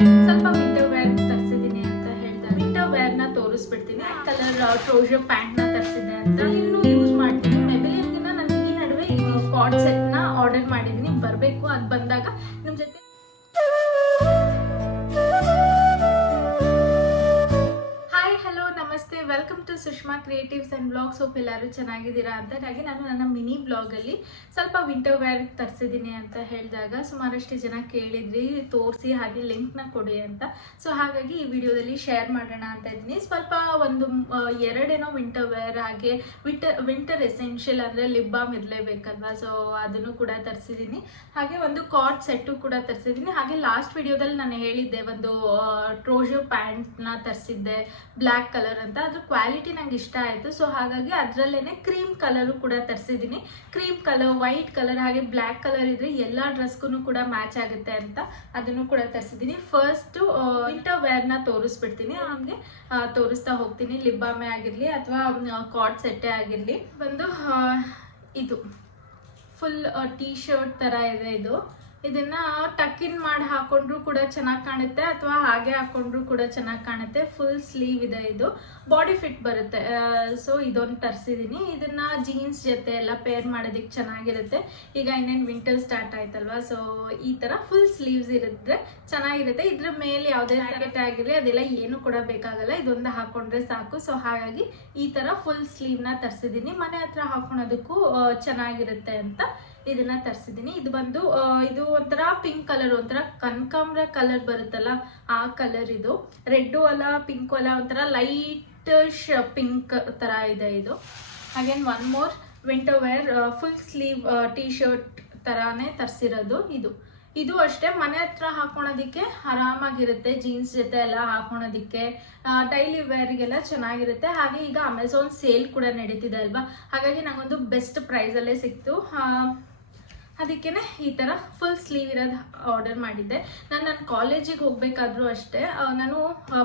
ಸ್ವಲ್ಪ winter wear ತರಿಸಿದ್ದೀನಿ ಅಂತ ಹೇಳ್ತಾರೆ. ವಿಂಟರ್ ವೇರ್ನ ತೋರಿಸ್ಬಿಡ್ತೀನಿ. ಕಲರ್ ಟ್ರೌಸರ್ ಪ್ಯಾಂಟ್ನ ತರಿಸಿದೆ ಅಂತ ಇನ್ನೂ ಯೂಸ್ ಮಾಡ್ತೀನಿ. ಮೆಬಿಲಿನ್ಗಿನ ನಾನು ಈ ನಡುವೆ ಕಾರ್ಡ್ ಸೆಟ್ನ ಆರ್ಡರ್ ಮಾಡಿದ್ದೀನಿ, ಬರಬೇಕು. ಅದು ಬಂದಾಗ ನಿಮ್ಮ ಜೊತೆ ನಮಸ್ತೆ, welcome to Sushma creatives and blogs. Hope ಎಲ್ಲರೂ ಚೆನ್ನಾಗಿದ್ದೀರಾ ಅಂತ. ಹಾಗೆ ನಾನು ನನ್ನ ಮಿನಿ ಬ್ಲಾಗಲ್ಲಿ ಸ್ವಲ್ಪ ವಿಂಟರ್ ವೇರ್ ತರಿಸಿದ್ದೀನಿ ಅಂತ ಹೇಳಿದಾಗ ಸುಮಾರಷ್ಟು ಜನ ಕೇಳಿದ್ರಿ, ತೋರಿಸಿ ಹಾಗೆ ಲಿಂಕ್ನ ಕೊಡಿ ಅಂತ. ಸೊ ಹಾಗಾಗಿ ಈ ವಿಡಿಯೋದಲ್ಲಿ ಶೇರ್ ಮಾಡೋಣ ಅಂತ ಇದ್ದೀನಿ. ಸ್ವಲ್ಪ ಒಂದು ಎರಡೇನೋ ವಿಂಟರ್ ವೇರ್, ಹಾಗೆ ವಿಂಟರ್ ಎಸೆನ್ಷಿಯಲ್ ಅಂದರೆ ಲಿಪ್ ಬಾಮ್ ಇರಲೇಬೇಕಲ್ವಾ, ಸೊ ಅದನ್ನು ಕೂಡ ತರಿಸಿದ್ದೀನಿ. ಹಾಗೆ ಒಂದು ಕಾರ್ಡ್ ಸೆಟ್ಟು ಕೂಡ ತರಿಸಿದ್ದೀನಿ. ಹಾಗೆ ಲಾಸ್ಟ್ ವಿಡಿಯೋದಲ್ಲಿ ನಾನು ಹೇಳಿದ್ದೆ, ಒಂದು ಟ್ರೌಸರ್ ಪ್ಯಾಂಟ್ನ ತರಿಸಿದ್ದೆ ಬ್ಲ್ಯಾಕ್ ಕಲರ್ ಅಂತ. ಅದ್ರ ಕ್ವಾಲಿಟಿ ನಂಗೆ ಇಷ್ಟ ಆಯಿತು. ಸೊ ಹಾಗಾಗಿ ಅದರಲ್ಲೇನೆ ಕ್ರೀಮ್ ಕಲರು ಕೂಡ ತರಿಸಿದ್ದೀನಿ. ಕ್ರೀಮ್ ಕಲರ್, ವೈಟ್ ಕಲರ್ ಹಾಗೆ ಬ್ಲ್ಯಾಕ್ ಕಲರ್ ಇದ್ರೆ ಎಲ್ಲ ಡ್ರೆಸ್ಗೂ ಕೂಡ ಮ್ಯಾಚ್ ಆಗುತ್ತೆ ಅಂತ ಅದನ್ನು ಕೂಡ ತರಿಸಿದ್ದೀನಿ. ಫಸ್ಟು ವಿಂಟರ್ ವೇರ್ನ ತೋರಿಸ್ಬಿಡ್ತೀನಿ, ಹಾಗೆ ತೋರಿಸ್ತಾ ಹೋಗ್ತೀನಿ. ಲಿಪ್ ಬಾಮೇ ಆಗಿರಲಿ ಅಥವಾ ಕಾರ್ಡ್ ಸೆಟ್ಟೇ ಆಗಿರಲಿ. ಒಂದು ಇದು ಫುಲ್ ಟೀ ಶರ್ಟ್ ಥರ ಇದೆ. ಇದನ್ನ ಟಕ್ ಇನ್ ಮಾಡಿ ಹಾಕೊಂಡ್ರು ಕೂಡ ಚೆನ್ನಾಗಿ ಕಾಣುತ್ತೆ, ಅಥವಾ ಹಾಗೆ ಹಾಕೊಂಡ್ರು ಕೂಡ ಚೆನ್ನಾಗಿ ಕಾಣುತ್ತೆ. ಫುಲ್ ಸ್ಲೀವ್ ಇದೆ, ಇದು ಬಾಡಿ ಫಿಟ್ ಬರುತ್ತೆ. ಸೊ ಇದೊಂದು ತರಿಸಿದ್ದೀನಿ. ಇದನ್ನ ಜೀನ್ಸ್ ಜೊತೆ ಎಲ್ಲ ಪೇರ್ ಮಾಡೋದಕ್ಕೆ ಚೆನ್ನಾಗಿರುತ್ತೆ. ಈಗ ಇನ್ನೇನು ವಿಂಟರ್ ಸ್ಟಾರ್ಟ್ ಆಯ್ತಲ್ವಾ, ಸೊ ಈ ಥರ ಫುಲ್ ಸ್ಲೀವ್ಸ್ ಇರಿದ್ರೆ ಚೆನ್ನಾಗಿರುತ್ತೆ. ಇದ್ರ ಮೇಲೆ ಯಾವುದೇ ಜಾಕೆಟ್ ಆಗಿರಲಿ ಅದೆಲ್ಲ ಏನು ಕೂಡ ಬೇಕಾಗಲ್ಲ, ಇದೊಂದು ಹಾಕೊಂಡ್ರೆ ಸಾಕು. ಸೊ ಹಾಗಾಗಿ ಈ ಥರ ಫುಲ್ ಸ್ಲೀವ್ನ ತರಿಸಿದ್ದೀನಿ. ಮನೆ ಹತ್ರ ಹಾಕೊಳೋದಕ್ಕೂ ಚೆನ್ನಾಗಿರುತ್ತೆ ಅಂತ ಇದನ್ನ ತರಿಸಿದ್ದೀನಿ. ಇದು ಬಂದು ಇದು ಒಂಥರ ಪಿಂಕ್ ಕಲರ್, ಒಂಥರ ಕನಕಾಂಬರ ಕಲರ್ ಬರುತ್ತಲ್ಲ ಆ ಕಲರ್. ಇದು ರೆಡ್ಡು ಅಲ್ಲ ಪಿಂಕು ಅಲ್ಲ, ಒಂಥರ ಲೈಟ್ ಪಿಂಕ್ ತರ ಇದೆ ಇದು. ಹಾಗೇನ್ one more winter wear full sleeve T shirt ತರಾನೇ ತರಿಸಿರೋದು. ಇದು ಅಷ್ಟೇ ಮನೆ ಹತ್ರ ಹಾಕೊಳೋದಿಕ್ಕೆ ಆರಾಮಾಗಿರುತ್ತೆ. ಜೀನ್ಸ್ ಜೊತೆ ಎಲ್ಲ ಹಾಕೊಳೋದಿಕ್ಕೆ, ಡೈಲಿ ವೇರ್ಗೆಲ್ಲ ಚೆನ್ನಾಗಿರುತ್ತೆ. ಹಾಗೆ ಈಗ ಅಮೆಝಾನ್ ಸೇಲ್ ಕೂಡ ನಡೀತಿದೆ ಅಲ್ವಾ, ಹಾಗಾಗಿ ನಂಗೊಂದು ಬೆಸ್ಟ್ ಪ್ರೈಸಲ್ಲೇ ಸಿಕ್ತು. ಅದಕ್ಕೇನೆ ಈ ಥರ ಫುಲ್ ಸ್ಲೀವ್ ಇರೋದು ಆರ್ಡರ್ ಮಾಡಿದ್ದೆ. ನನ್ನ ಕಾಲೇಜಿಗೆ ಹೋಗ್ಬೇಕಾದ್ರೂ ಅಷ್ಟೇ ನಾನು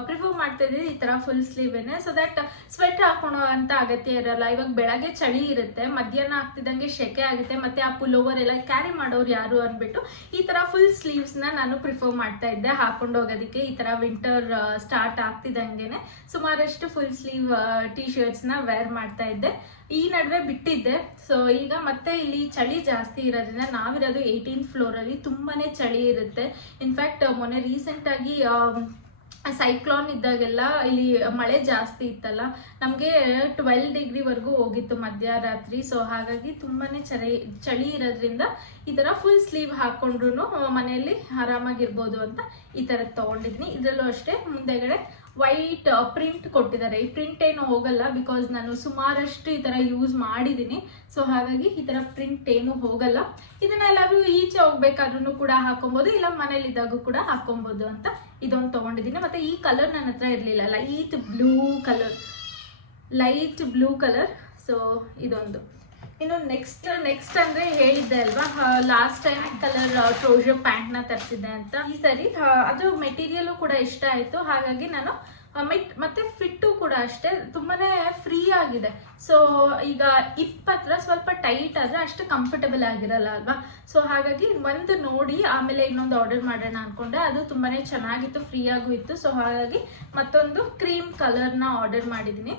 ಪ್ರಿಫರ್ ಮಾಡ್ತಾ ಇದ್ದೀನಿ ಈ ಥರ ಫುಲ್ ಸ್ಲೀವೇನೆ, ಸೊ ದಟ್ ಸ್ವೆಟರ್ ಹಾಕೊಳೋ ಅಂತ ಅಗತ್ಯ ಇರಲ್ಲ. ಇವಾಗ ಬೆಳಗ್ಗೆ ಚಳಿ ಇರುತ್ತೆ, ಮಧ್ಯಾಹ್ನ ಆಗ್ತಿದ್ದಂಗೆ ಸೆಕೆ ಆಗುತ್ತೆ, ಮತ್ತು ಆ ಪುಲೋವರ್ ಎಲ್ಲ ಕ್ಯಾರಿ ಮಾಡೋರು ಯಾರು ಅಂದ್ಬಿಟ್ಟು ಈ ಥರ ಫುಲ್ ಸ್ಲೀವ್ಸ್ನ ನಾನು ಪ್ರಿಫರ್ ಮಾಡ್ತಾ ಇದ್ದೆ ಹಾಕೊಂಡು ಹೋಗೋದಕ್ಕೆ. ಈ ಥರ ವಿಂಟರ್ ಸ್ಟಾರ್ಟ್ ಆಗ್ತಿದ್ದಂಗೆ ಸುಮಾರಷ್ಟು ಫುಲ್ ಸ್ಲೀವ್ ಟೀ ಶರ್ಟ್ಸ್ನ ವೇರ್ ಮಾಡ್ತಾ ಇದ್ದೆ. ಈ ನಡುವೆ ಬಿಟ್ಟಿದ್ದೆ. ಸೊ ಈಗ ಮತ್ತೆ ಇಲ್ಲಿ ಚಳಿ ಜಾಸ್ತಿ ಇರೋದ್ರಿಂದ, ನಾವಿರೋದು 18th ಫ್ಲೋರಲ್ಲಿ, ತುಂಬಾನೇ ಚಳಿ ಇರುತ್ತೆ. ಇನ್ಫ್ಯಾಕ್ಟ್ ಮೊನ್ನೆ ರೀಸೆಂಟಾಗಿ ಸೈಕ್ಲೋನ್ ಇದ್ದಾಗೆಲ್ಲ ಇಲ್ಲಿ ಮಳೆ ಜಾಸ್ತಿ ಇತ್ತಲ್ಲ, ನಮಗೆ 12 ಡಿಗ್ರಿವರೆಗೂ ಹೋಗಿತ್ತು ಮಧ್ಯರಾತ್ರಿ. ಸೊ ಹಾಗಾಗಿ ತುಂಬಾನೇ ಚಳಿ ಇರೋದ್ರಿಂದ ಈ ಥರ ಫುಲ್ ಸ್ಲೀವ್ ಹಾಕೊಂಡ್ರು ಮನೆಯಲ್ಲಿ ಆರಾಮಾಗಿರ್ಬೋದು ಅಂತ ಈ ಥರ ತೊಗೊಂಡಿದ್ದೀನಿ. ಇದರಲ್ಲೂ ಅಷ್ಟೇ ಮುಂದೆಗಡೆ ವೈಟ್ ಪ್ರಿಂಟ್ ಕೊಟ್ಟಿದ್ದಾರೆ. ಈ ಪ್ರಿಂಟ್ ಏನು ಹೋಗಲ್ಲ, ಬಿಕಾಸ್ ನಾನು ಸುಮಾರಷ್ಟು ಈ ಥರ ಯೂಸ್ ಮಾಡಿದ್ದೀನಿ. ಸೊ ಹಾಗಾಗಿ ಈ ಥರ ಪ್ರಿಂಟ್ ಏನು ಹೋಗಲ್ಲ. ಇದನ್ನ ಎಲ್ಲಾದ್ರೂ ಈಚೆ ಹೋಗ್ಬೇಕಾದ್ರೂ ಕೂಡ ಹಾಕೊಬೋದು, ಇಲ್ಲ ಮನೇಲಿದ್ದಾಗೂ ಕೂಡ ಹಾಕೊಬೋದು ಅಂತ ಇದೊಂದು ತೊಗೊಂಡಿದ್ದೀನಿ. ಮತ್ತು ಈ ಕಲರ್ ನನ್ನ ಹತ್ರ ಇರಲಿಲ್ಲ, ಲೈಟ್ ಬ್ಲೂ ಕಲರ್. ಸೊ ಇದೊಂದು. ಇನ್ನು ನೆಕ್ಸ್ಟ್ ಅಂದರೆ ಹೇಳಿದ್ದೆ ಅಲ್ವಾ, ಲಾಸ್ಟ್ ಟೈಮ್ ಕಲರ್ ಟ್ರೌಸರ್ ಪ್ಯಾಂಟ್ನ ತರಿಸಿದ್ದೆ ಅಂತ. ಈ ಸರಿ ಅದು ಮೆಟೀರಿಯಲು ಕೂಡ ಇಷ್ಟ ಆಯಿತು. ಹಾಗಾಗಿ ನಾನು ಮತ್ತೆ ಫಿಟ್ಟು ಕೂಡ ಅಷ್ಟೇ ತುಂಬಾನೇ ಫ್ರೀ ಆಗಿದೆ. ಸೊ ಈಗ ಹತ್ರ ಸ್ವಲ್ಪ ಟೈಟ್ ಆದರೆ ಅಷ್ಟು ಕಂಫರ್ಟಬಲ್ ಆಗಿರಲ್ಲ ಅಲ್ವಾ. ಸೊ ಹಾಗಾಗಿ ಒಂದು ನೋಡಿ ಆಮೇಲೆ ಇನ್ನೊಂದು ಆರ್ಡರ್ ಮಾಡೋಣ ಅಂದ್ಕೊಂಡೆ. ಅದು ತುಂಬಾನೇ ಚೆನ್ನಾಗಿತ್ತು, ಫ್ರೀ ಆಗೂ ಇತ್ತು. ಸೊ ಹಾಗಾಗಿ ಮತ್ತೊಂದು ಕ್ರೀಮ್ ಕಲರ್ನ ಆರ್ಡರ್ ಮಾಡಿದ್ದೀನಿ.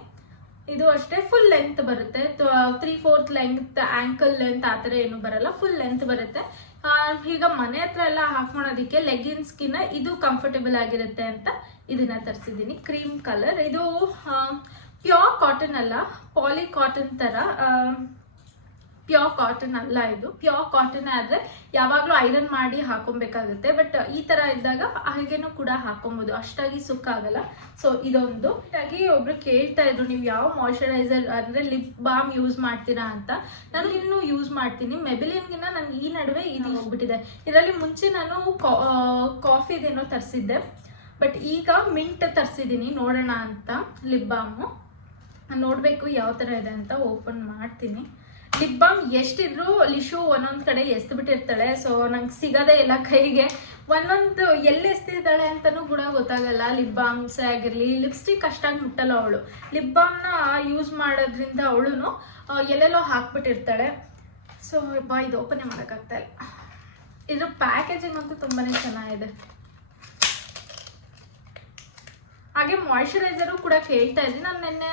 ಇದು ಅಷ್ಟೇ ಫುಲ್ ಲೆಂತ್ ಬರುತ್ತೆ, 3/4 ಲೆಂತ್, ಆಂಕಲ್ ಲೆಂತ್ ಆ ಥರ ಏನು ಬರಲ್ಲ, ಫುಲ್ ಲೆಂತ್ ಬರುತ್ತೆ. ಈಗ ಮನೆ ಹತ್ರ ಎಲ್ಲ ಹಾಕೊಳೋದಕ್ಕೆ ಲೆಗಿನ್ಸ್ಗಿನ್ನ ಇದು ಕಂಫರ್ಟಬಲ್ ಆಗಿರುತ್ತೆ ಅಂತ ಇದನ್ನ ತರಿಸಿದ್ದೀನಿ. Cream colour. ಇದು ಪ್ಯೂರ್ ಕಾಟನ್ ಅಲ್ಲ, ಪಾಲಿ ಕಾಟನ್ ಥರ. ಪ್ಯೂರ್ ಕಾಟನ್ ಅಲ್ಲ ಇದು. ಪ್ಯೂರ್ ಕಾಟನ್ ಆದರೆ ಯಾವಾಗಲೂ ಐರನ್ ಮಾಡಿ ಹಾಕೊಬೇಕಾಗುತ್ತೆ, ಬಟ್ ಈ ಥರ ಇದ್ದಾಗ ಹಾಗೇನೂ ಕೂಡ ಹಾಕೊಬೋದು, ಅಷ್ಟಾಗಿ ಸುಕ್ಕಾಗಲ್ಲ. ಸೊ ಇದೊಂದು. ಹಾಗಾಗಿ ಒಬ್ರು ಕೇಳ್ತಾ ಇದ್ರು, ನೀವು ಯಾವ ಮಾಯಶ್ಚರೈಸರ್ ಅಂದರೆ ಲಿಪ್ ಬಾಮ್ ಯೂಸ್ ಮಾಡ್ತೀರಾ ಅಂತ. ನಾನು ಇನ್ನೂ ಯೂಸ್ ಮಾಡ್ತೀನಿ. ಮೆಬಿಲಿನ್ಗಿನ್ನ ನನಗೆ ಈ ನಡುವೆ ಇದು ಹೋಗ್ಬಿಟ್ಟಿದೆ. ಇದರಲ್ಲಿ ಮುಂಚೆ ನಾನು ಕಾಫಿದೇನೋ ತರಿಸಿದ್ದೆ, ಬಟ್ ಈಗ ಮಿಂಟ್ ತರಿಸಿದ್ದೀನಿ ನೋಡೋಣ ಅಂತ. ಲಿಪ್ ಬಾಮು ನೋಡಬೇಕು ಯಾವ ಥರ ಇದೆ ಅಂತ. ಓಪನ್ ಮಾಡ್ತೀನಿ. ಲಿಪ್ ಬಾಮ್ ಎಷ್ಟಿದ್ರು ಲಿಶು ಒಂದೊಂದು ಕಡೆ ಎಸ್ದು ಬಿಟ್ಟಿರ್ತಾಳೆ. ಸೊ ನಂಗೆ ಸಿಗೋದೇ ಇಲ್ಲ ಕೈಗೆ. ಒಂದೊಂದು ಎಲ್ಲಿ ಎಸ್ತಿದ್ದಾಳೆ ಅಂತಲೂ ಕೂಡ ಗೊತ್ತಾಗಲ್ಲ. ಲಿಪ್ ಬಾಮ್ಸೇ ಆಗಿರಲಿ, ಲಿಪ್ಸ್ಟಿಕ್ ಅಷ್ಟಾಗಿ ಮುಟ್ಟಲ್ಲ ಅವಳು. ಲಿಪ್ ಬಾಮ್ನ ಯೂಸ್ ಮಾಡೋದ್ರಿಂದ ಅವಳು ಎಲ್ಲೆಲ್ಲೋ ಹಾಕ್ಬಿಟ್ಟಿರ್ತಾಳೆ. ಸೊ ಇದು ಓಪನೇ ಮಾಡೋಕ್ಕಾಗ್ತಾ ಇಲ್ಲ. ಇದ್ರ ಪ್ಯಾಕೇಜಿಂಗ್ ಅಂತೂ ತುಂಬಾ ಚೆನ್ನಾಗಿದೆ. ಹಾಗೆ ಮಾಯಿಶ್ಚರೈಸರು ಕೂಡ ಕೇಳ್ತಾ ಇದ್ದೀನಿ. ನಾನು ನಿನ್ನೆ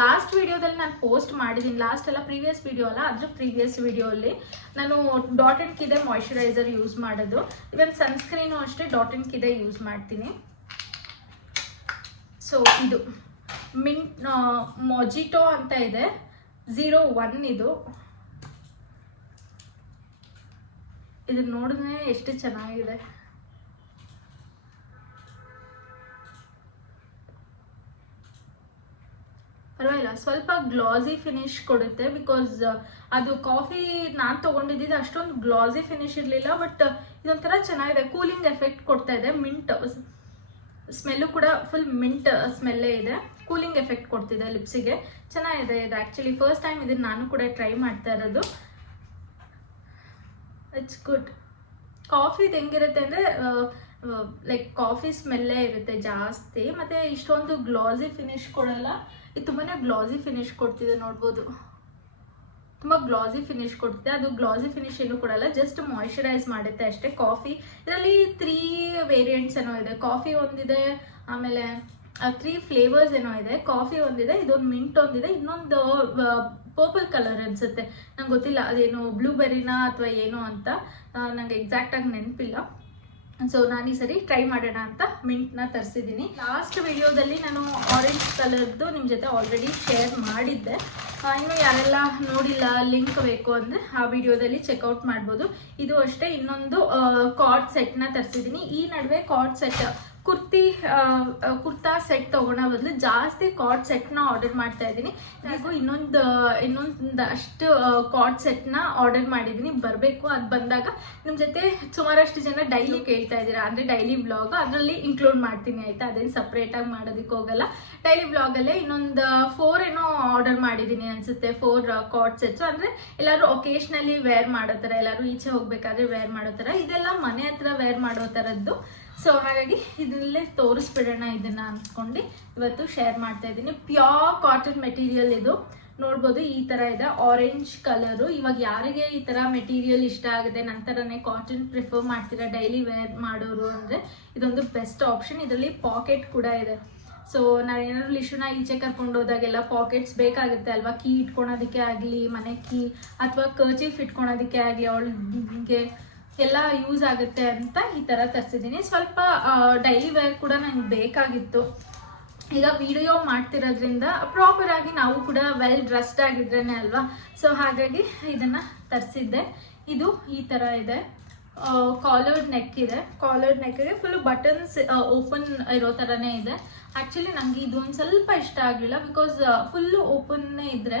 ಲಾಸ್ಟ್ ವಿಡಿಯೋದಲ್ಲಿ ನಾನು ಪೋಸ್ಟ್ ಮಾಡಿದ್ದೀನಿ, ಲಾಸ್ಟ್ ಅಲ್ಲ ಪ್ರೀವಿಯಸ್ ವಿಡಿಯೋ ಅಲ್ಲ, ಅದ್ರ ಪ್ರೀವಿಯಸ್ ವಿಡಿಯೋಲ್ಲಿ ನಾನು ಡಾಟ್ ಆ್ಯಂಡ್ ಕಿದೆ ಮಾಯಿಶ್ಚರೈಸರ್ ಯೂಸ್ ಮಾಡೋದು. ಇವನ್ ಸನ್ಸ್ಕ್ರೀನು ಅಷ್ಟೇ ಡಾಟ್ ಆ್ಯಂಡ್ ಕಿದೆ ಯೂಸ್ ಮಾಡ್ತೀನಿ. ಸೊ ಇದು ಮಿಂಟ್ ಮೊಜಿಟೋ ಅಂತ ಇದೆ, 01 ಇದು. ಇದನ್ನ ನೋಡಿದ್ರೆ ಎಷ್ಟು ಚೆನ್ನಾಗಿದೆ. ಪರವಾಗಿಲ್ಲ, ಸ್ವಲ್ಪ ಗ್ಲಾಸಿ ಫಿನಿಶ್ ಕೊಡುತ್ತೆ. ಬಿಕಾಸ್ ಅದು ಕಾಫಿ ನಾನು ತೊಗೊಂಡಿದ್ದಿದ್ದು ಅಷ್ಟೊಂದು ಗ್ಲಾಸಿ ಫಿನಿಶ್ ಇರಲಿಲ್ಲ, ಬಟ್ ಇದೊಂಥರ ಚೆನ್ನಾಗಿದೆ, ಕೂಲಿಂಗ್ ಎಫೆಕ್ಟ್ ಕೊಡ್ತಾ ಇದೆ. ಮಿಂಟ್ ಸ್ಮೆಲ್ಲು ಕೂಡ ಫುಲ್ ಮಿಂಟ್ ಸ್ಮೆಲ್ಲೇ ಇದೆ, ಕೂಲಿಂಗ್ ಎಫೆಕ್ಟ್ ಕೊಡ್ತಿದೆ ಲಿಪ್ಸಿಗೆ. ಚೆನ್ನಾಗಿದೆ ಇದು. ಆ್ಯಕ್ಚುಲಿ ಫಸ್ಟ್ ಟೈಮ್ ಇದನ್ನು ನಾನು ಕೂಡ ಟ್ರೈ ಮಾಡ್ತಾ ಇರೋದು. It's good. ಕಾಫಿದು ಹೆಂಗಿರುತ್ತೆ ಅಂದರೆ ಲೈಕ್ ಕಾಫಿ ಸ್ಮೆಲ್ಲೇ ಇರುತ್ತೆ ಜಾಸ್ತಿ, ಮತ್ತು ಇಷ್ಟೊಂದು ಗ್ಲಾಸಿ ಫಿನಿಶ್ ಕೊಡಲ್ಲ. ಇದು ತುಂಬಾ ಗ್ಲಾಸಿ ಫಿನಿಶ್ ಕೊಡ್ತಿದೆ, ನೋಡ್ಬೋದು, ತುಂಬ ಗ್ಲಾಸಿ ಫಿನಿಶ್ ಕೊಡ್ತಿದೆ. ಅದು ಗ್ಲಾಸಿ ಫಿನಿಶ್ ಏನು ಕೊಡಲ್ಲ, ಜಸ್ಟ್ ಮಾಯಿಶ್ಚರೈಸ್ ಮಾಡುತ್ತೆ ಅಷ್ಟೇ. ಕಾಫಿ ಇದರಲ್ಲಿ 3 ವೇರಿಯಂಟ್ಸ್ ಏನೋ ಇದೆ. ಕಾಫಿ ಒಂದಿದೆ, ಆಮೇಲೆ 3 ಫ್ಲೇವರ್ಸ್ ಏನೋ ಇದೆ. ಕಾಫಿ ಒಂದಿದೆ, ಇದೊಂದು ಮಿಂಟ್ ಒಂದಿದೆ, ಇನ್ನೊಂದು ಪರ್ಪಲ್ ಕಲರ್ ಅನಿಸುತ್ತೆ, ನಂಗೆ ಗೊತ್ತಿಲ್ಲ ಅದೇನು ಬ್ಲೂಬೆರಿನಾ ಅಥವಾ ಏನೋ ಅಂತ, ನನಗೆ ಎಕ್ಸಾಕ್ಟಾಗಿ ನೆನಪಿಲ್ಲ. ಸೊ ನಾನು ಈ ಸರಿ ಟ್ರೈ ಮಾಡೋಣ ಅಂತ ಮಿಂಟ್ನ ತರಿಸಿದ್ದೀನಿ. ಲಾಸ್ಟ್ ವಿಡಿಯೋದಲ್ಲಿ ನಾನು ಆರೆಂಜ್ ಕಲರ್ದು ನಿಮ್ಮ ಜೊತೆ ಆಲ್ರೆಡಿ ಶೇರ್ ಮಾಡಿದ್ದೆ. ಇನ್ನು ಯಾರೆಲ್ಲ ನೋಡಿಲ್ಲ, ಲಿಂಕ್ ಬೇಕು ಅಂದರೆ ಆ ವಿಡಿಯೋದಲ್ಲಿ ಚೆಕ್ಔಟ್ ಮಾಡ್ಬೋದು. ಇದು ಅಷ್ಟೇ, ಇನ್ನೊಂದು ಕಾರ್ಡ್ ಸೆಟ್ನ ತರಿಸಿದ್ದೀನಿ. ಈ ನಡುವೆ ಕಾರ್ಡ್ ಸೆಟ್ ಕುರ್ತಾ ಸೆಟ್ ತೊಗೊಳೋ ಬದಲು ಜಾಸ್ತಿ ಕಾರ್ಡ್ ಸೆಟ್ನ ಆರ್ಡರ್ ಮಾಡ್ತಾ ಇದ್ದೀನಿ. ಹಾಗೂ ಇನ್ನೊಂದು ಅಷ್ಟು ಕಾರ್ಡ್ ಸೆಟ್ನ ಆರ್ಡರ್ ಮಾಡಿದ್ದೀನಿ, ಬರಬೇಕು. ಅದು ಬಂದಾಗ ನಿಮ್ಮ ಜೊತೆ ಸುಮಾರಷ್ಟು ಜನ ಡೈಲಿ ಕೇಳ್ತಾ ಇದ್ದೀರಾ, ಅಂದರೆ ಡೈಲಿ ವ್ಲಾಗ್ ಅದರಲ್ಲಿ ಇನ್ಕ್ಲೂಡ್ ಮಾಡ್ತೀನಿ ಆಯಿತಾ. ಅದೇನು ಸಪ್ರೇಟಾಗಿ ಮಾಡೋದಕ್ಕೆ ಹೋಗಲ್ಲ. ಡೈಲಿ ವ್ಲಾಗಲ್ಲೇ ಇನ್ನೊಂದು 4 ಏನೋ ಆರ್ಡರ್ ಮಾಡಿದ್ದೀನಿ ಅನಿಸುತ್ತೆ, 4 ಕಾರ್ಡ್ ಸೆಟ್ಸು. ಅಂದರೆ ಎಲ್ಲರೂ ಒಕೇಶ್ನಲಿ ವೇರ್ ಮಾಡೋ ಥರ, ಎಲ್ಲರೂ ಈಚೆ ಹೋಗ್ಬೇಕಾದ್ರೆ ವೇರ್ ಮಾಡೋ ಥರ, ಇದೆಲ್ಲ ಮನೆ ಹತ್ರ ವೇರ್ ಮಾಡೋ ಥರದ್ದು. ಸೊ ಹಾಗಾಗಿ ಇದರಲ್ಲೇ ತೋರಿಸ್ಬಿಡೋಣ ಇದನ್ನು ಅಂದ್ಕೊಂಡು ಇವತ್ತು ಶೇರ್ ಮಾಡ್ತಾ ಇದ್ದೀನಿ. ಪ್ಯೂರ್ ಕಾಟನ್ ಮೆಟೀರಿಯಲ್ ಇದು, ನೋಡ್ಬೋದು ಈ ಥರ ಇದೆ, ಆರೆಂಜ್ ಕಲರು. ಇವಾಗ ಯಾರಿಗೆ ಈ ಥರ ಮೆಟೀರಿಯಲ್ ಇಷ್ಟ ಆಗುತ್ತೆ, ನಂತರನೇ ಕಾಟನ್ ಪ್ರಿಫರ್ ಮಾಡ್ತೀರಾ ಡೈಲಿ ವೇರ್ ಮಾಡೋರು ಅಂದರೆ ಇದೊಂದು ಬೆಸ್ಟ್ ಆಪ್ಷನ್. ಇದರಲ್ಲಿ ಪಾಕೆಟ್ ಕೂಡ ಇದೆ. ಸೊ ನಾವೇನಾದ್ರು ಲಿಶುನ ಈಚೆ ಕರ್ಕೊಂಡು ಹೋದಾಗೆಲ್ಲ ಪಾಕೆಟ್ಸ್ ಬೇಕಾಗುತ್ತೆ ಅಲ್ವಾ, ಕೀ ಇಟ್ಕೊಳೋದಕ್ಕೆ ಆಗಲಿ, ಮನೆ ಕೀ ಅಥವಾ ಕರ್ಚೀಫ್ ಇಟ್ಕೊಳೋದಕ್ಕೆ ಆಗಲಿ, ಅವಳಿಗೆ ಎಲ್ಲ ಯೂಸ್ ಆಗುತ್ತೆ ಅಂತ ಈ ಥರ ತರಿಸಿದ್ದೀನಿ. ಸ್ವಲ್ಪ ಡೈಲಿ ವೇರ್ ಕೂಡ ನಂಗೆ ಬೇಕಾಗಿತ್ತು. ಈಗ ವಿಡಿಯೋ ಮಾಡ್ತಿರೋದ್ರಿಂದ ಪ್ರಾಪರ್ ಆಗಿ ನಾವು ಕೂಡ ವೆಲ್ ಡ್ರೆಸ್ಡ್ ಆಗಿದ್ರೇನೆ ಅಲ್ವಾ. ಸೊ ಹಾಗಾಗಿ ಇದನ್ನು ತರಿಸಿದ್ದೆ. ಇದು ಈ ಥರ ಇದೆ, ಕಾಲರ್ಡ್ ನೆಕ್ ಇದೆ. ಕಾಲರ್ಡ್ ನೆಕ್ಗೆ ಫುಲ್ ಬಟನ್ಸ್ ಓಪನ್ ಇರೋ ಥರನೇ ಇದೆ. ಆ್ಯಕ್ಚುಲಿ ನನಗೆ ಇದು ಒಂದು ಸ್ವಲ್ಪ ಇಷ್ಟ ಆಗಲಿಲ್ಲ, ಬಿಕಾಸ್ ಫುಲ್ಲು ಓಪನ್ನೇ ಇದ್ದರೆ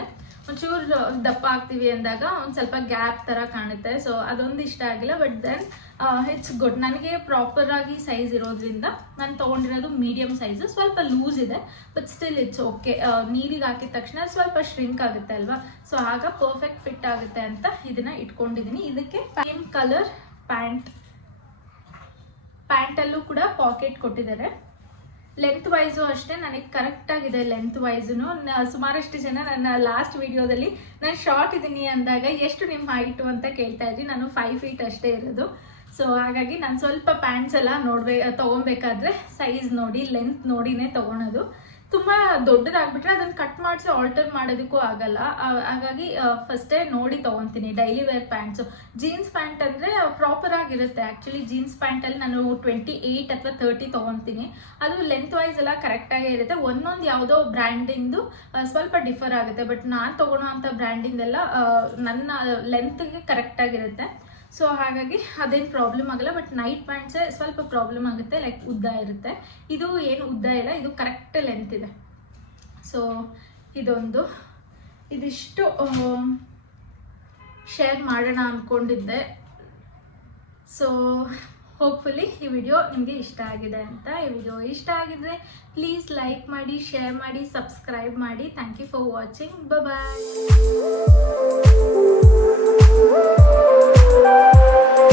ಒಂಚೂರು ದಪ್ಪ ಆಗ್ತೀವಿ ಅಂದಾಗ ಒಂದು ಸ್ವಲ್ಪ ಗ್ಯಾಪ್ ಥರ ಕಾಣುತ್ತೆ. ಸೊ ಅದೊಂದು ಇಷ್ಟ ಆಗಿಲ್ಲ. But then it's good. ನನಗೆ ಪ್ರಾಪರಾಗಿ ಸೈಜ್ ಇರೋದ್ರಿಂದ ನಾನು ತೊಗೊಂಡಿರೋದು ಮೀಡಿಯಮ್ ಸೈಜು, ಸ್ವಲ್ಪ ಲೂಸ್ ಇದೆ, ಬಟ್ ಸ್ಟಿಲ್ ಇಟ್ಸ್ ಓಕೆ. ನೀರಿಗೆ ಹಾಕಿದ ತಕ್ಷಣ ಸ್ವಲ್ಪ ಶ್ರಿಂಕ್ ಆಗುತ್ತೆ ಅಲ್ವಾ, ಸೊ ಆಗ ಪರ್ಫೆಕ್ಟ್ ಫಿಟ್ ಆಗುತ್ತೆ ಅಂತ ಇದನ್ನು ಇಟ್ಕೊಂಡಿದ್ದೀನಿ. ಇದಕ್ಕೆ ಸೇಮ್ ಕಲರ್ ಪ್ಯಾಂಟಲ್ಲೂ ಕೂಡ ಪಾಕೆಟ್ ಕೊಟ್ಟಿದ್ದಾರೆ. ಲೆಂತ್ ವೈಸು ಅಷ್ಟೇ ನನಗೆ ಕರೆಕ್ಟಾಗಿದೆ. ಲೆಂತ್ ವೈಸು ಸುಮಾರಷ್ಟು ಜನ ನನ್ನ ಲಾಸ್ಟ್ ವಿಡಿಯೋದಲ್ಲಿ ನಾನು ಶಾರ್ಟ್ ಇದ್ದೀನಿ ಅಂದಾಗ ಎಷ್ಟು ನಿಮ್ಮ ಹೈಟು ಅಂತ ಕೇಳ್ತಾ ಇದ್ರಿ. ನಾನು 5 ಫೀಟ್ ಅಷ್ಟೇ ಇರೋದು. ಸೊ ಹಾಗಾಗಿ ನಾನು ಸ್ವಲ್ಪ ಪ್ಯಾಂಟ್ಸ್ ಎಲ್ಲ ತೊಗೊಬೇಕಾದ್ರೆ ಸೈಜ್ ನೋಡಿ, ಲೆಂತ್ ನೋಡಿನೇ ತೊಗೊಳೋದು. ತುಂಬ ದೊಡ್ಡದಾಗ್ಬಿಟ್ರೆ ಅದನ್ನು ಕಟ್ ಮಾಡಿಸಿ ಆಲ್ಟರ್ ಮಾಡೋದಕ್ಕೂ ಆಗಲ್ಲ. ಹಾಗಾಗಿ ಫಸ್ಟೇ ನೋಡಿ ತೊಗೊತೀನಿ daily wear pants. Jeans pant ಅಂದರೆ ಪ್ರಾಪರ್ ಆಗಿರುತ್ತೆ. ಆ್ಯಕ್ಚುಲಿ ಜೀನ್ಸ್ ಪ್ಯಾಂಟಲ್ಲಿ ನಾನು 28 ಅಥವಾ 30 ತೊಗೊತೀನಿ. ಅದು ಲೆಂತ್ ವೈಸ್ ಎಲ್ಲ ಕರೆಕ್ಟಾಗೇ ಇರುತ್ತೆ. ಒಂದೊಂದು ಯಾವುದೋ ಬ್ರ್ಯಾಂಡಿಂದು ಸ್ವಲ್ಪ ಡಿಫರ್ ಆಗುತ್ತೆ, ಬಟ್ ನಾನು ತೊಗೊಳೋ ಅಂಥ ಬ್ರ್ಯಾಂಡಿಂದೆಲ್ಲ ನನ್ನ ಲೆಂತ್ಗೆ ಕರೆಕ್ಟಾಗಿರುತ್ತೆ. ಸೊ ಹಾಗಾಗಿ ಅದೇನು ಪ್ರಾಬ್ಲಮ್ ಆಗಲ್ಲ. ಬಟ್ ನೈಟ್ ಪ್ಯಾಂಟ್ಸೇ ಸ್ವಲ್ಪ ಪ್ರಾಬ್ಲಮ್ ಆಗುತ್ತೆ, ಲೈಕ್ ಉದ್ದ ಇರುತ್ತೆ. ಇದು ಏನು ಉದ್ದ ಇಲ್ಲ, ಇದು ಕರೆಕ್ಟ್ ಲೆಂತ್ ಇದೆ. ಸೊ ಇದಿಷ್ಟು ಶೇರ್ ಮಾಡೋಣ ಅಂದ್ಕೊಂಡಿದ್ದೆ. ಸೊ ಹೋಪ್ಫುಲಿ ಈ ವಿಡಿಯೋ ನಿಮಗೆ ಇಷ್ಟ ಆಗಿದೆ ಅಂತ. ಈ ವಿಡಿಯೋ ಇಷ್ಟ ಆಗಿದ್ರೆ ಪ್ಲೀಸ್ ಲೈಕ್ ಮಾಡಿ, ಶೇರ್ ಮಾಡಿ, ಸಬ್ಸ್ಕ್ರೈಬ್ ಮಾಡಿ. Thank you for watching. Bye.